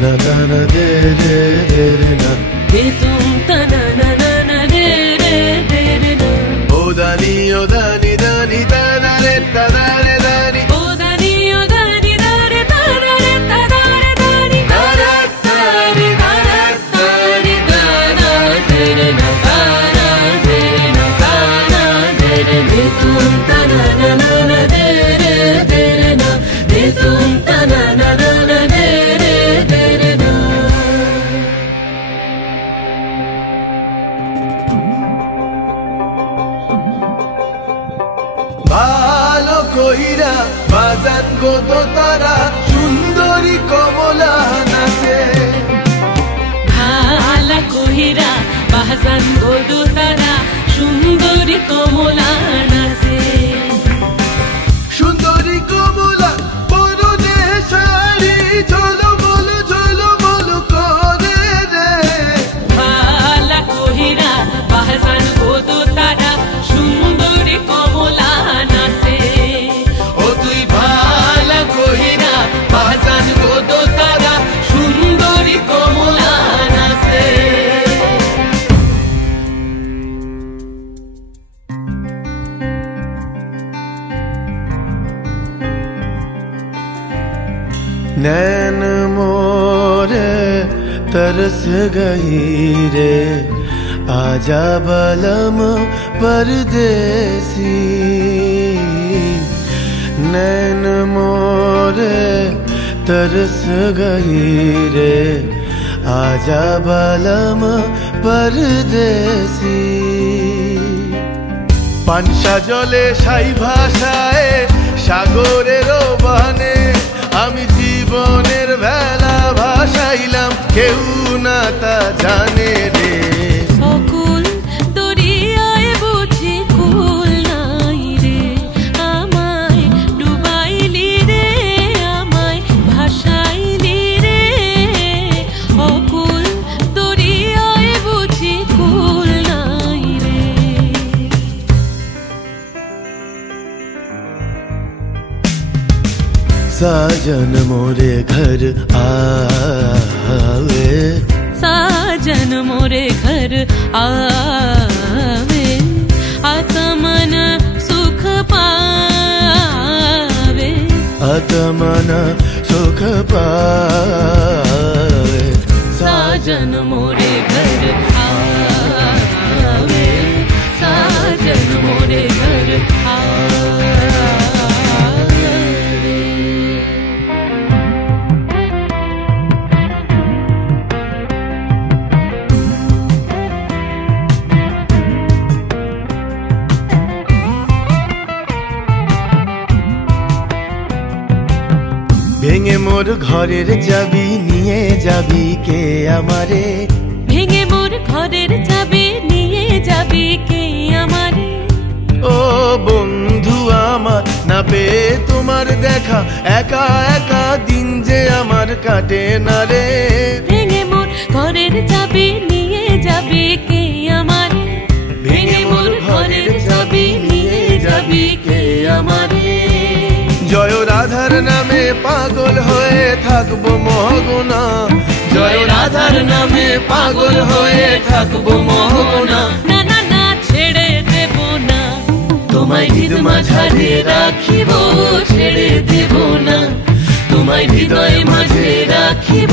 na na na de re de re na de tum ta na na na na de re de re na o dani da na re ta da re dani o dani da re ta da re ta da re dani da ra ta ri da ra ta ri da na de re na da na de re na da na de re de tum ta na na na na de re na de tum ta na na na na de re na ভালো কইরা বাজান গো দোতারা সুন্দরী কমলা নাচে ভালা কইরা বাজান গো দোতারা সুন্দরী কমলা নাচে সুন্দরী কমলা পরনে শাড়ি ঝলমল করে রে ভালা কইরা বাজান গো দোতারা সুন্দরী কমলা নাচে ও তুই ভালো কইরা বাজান গো দোতারা সুন্দরী কমলা নাচে नैन मोरे तरस गई रे आजा बलम परदेसी नैन मोरे तरस गई रे आजा बलम परदेसी পানসা জলে সাই ভাষায় সাগরের বানে আমি জীবনের ভেলা ভাসাইলাম কেউ না তা জানে রে সকল দরিয়ায় বুঝি কুল নাই রে আমায় ডুবাইলি রে আমায় ভাসাইলি রে সকল দরিয়ায় বুঝি কুল নাই রে साजन मोरे घर आवे साजन मोरे घर आवे आत्मन सुख पावे आत्मन सुख पावे साजन मोरे घर आवे साजन मोरे घर आवे ভেঙে মোর ঘরের চাবি নিয়ে যাবি কে আমারে ভেঙে মোর ঘরের চাবি নিয়ে যাবি কে আমারে ও বন্ধু আমার না পেয়ে তোমার দেখা একা একা দিন যে আমার কাটে না রে ভেঙে মোর ঘরের চাবি নিয়ে যাবি কে আমারে ভেঙে মোর ঘরের চাবি নিয়ে যাবি কে আমারে জয় রাধার নামে পাগল হয়ে থাকবো মহগোনা জয় রাধার নামে পাগল হয়ে থাকবো মহগোনা না না না ছেড়ে দেব না তোমায় হৃদ মাঝারে রাখিব ছেড়ে দেব না তোমায় হৃদয় মাঝে রাখিব